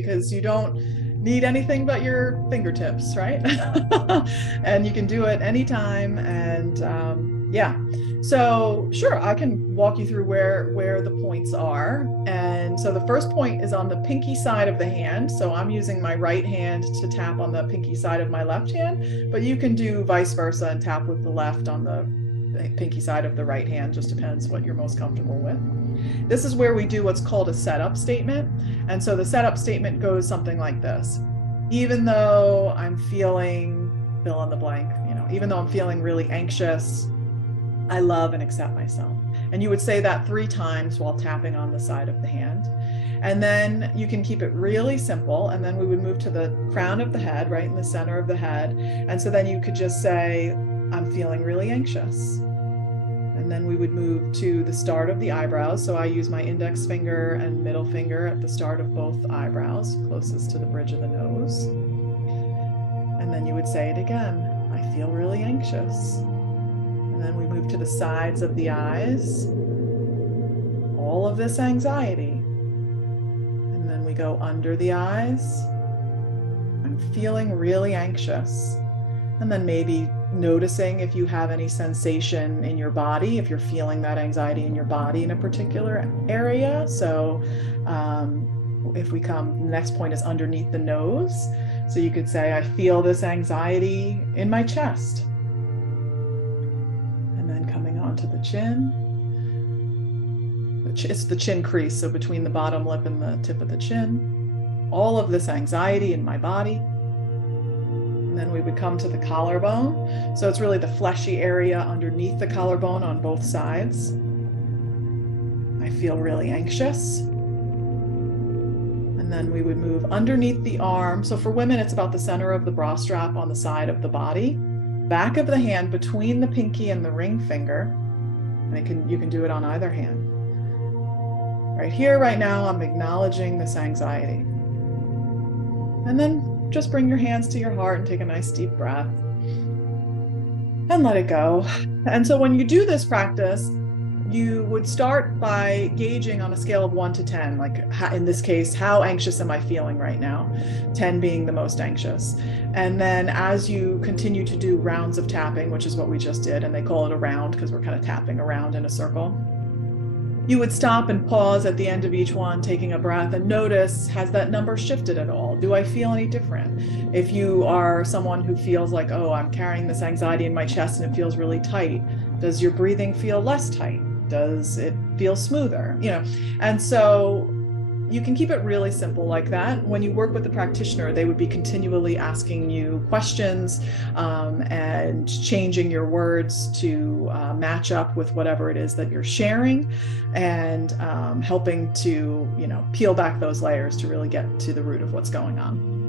because you don't need anything but your fingertips, right? And you can do it anytime. And yeah, so sure, I can walk you through where the points are. And so the first point is on the pinky side of the hand. So I'm using my right hand to tap on the pinky side of my left hand, but you can do vice versa and tap with the left on the pinky side of the right hand. Just depends what you're most comfortable with. This is where we do what's called a setup statement. And so the setup statement goes something like this. Even though I'm feeling, fill in the blank, even though I'm feeling really anxious, I love and accept myself. And you would say that 3 times while tapping on the side of the hand. And then you can keep it really simple. And then we would move to the crown of the head, right in the center of the head. And so then you could just say, I'm feeling really anxious. And then we would move to the start of the eyebrows. So I use my index finger and middle finger at the start of both eyebrows, closest to the bridge of the nose. And then you would say it again, I feel really anxious. And then we move to the sides of the eyes, all of this anxiety. And then we go under the eyes. I'm feeling really anxious. And then maybe noticing if you have any sensation in your body, if you're feeling that anxiety in your body in a particular area. So if we come, the next point is underneath the nose. So you could say, I feel this anxiety in my chest. And then coming onto the chin. It's the chin crease, so between the bottom lip and the tip of the chin. All of this anxiety in my body. And then we would come to the collarbone. So it's really the fleshy area underneath the collarbone on both sides. I feel really anxious. And then we would move underneath the arm. So for women, it's about the center of the bra strap on the side of the body. Back of the hand between the pinky and the ring finger. And you can do it on either hand. Right here, right now, I'm acknowledging this anxiety. And then just bring your hands to your heart and take a nice deep breath and let it go. And so when you do this practice, you would start by gauging on a scale of 1 to 10, like in this case, how anxious am I feeling right now? 10 being the most anxious. And then as you continue to do rounds of tapping, which is what we just did, and they call it a round because we're kind of tapping around in a circle, you would stop and pause at the end of each one, taking a breath, and notice, has that number shifted at all? Do I feel any different? If you are someone who feels like, oh, I'm carrying this anxiety in my chest and it feels really tight, does your breathing feel less tight? Does it feel smoother? And so you can keep it really simple like that. When you work with the practitioner, they would be continually asking you questions and changing your words to match up with whatever it is that you're sharing, and helping to, peel back those layers to really get to the root of what's going on.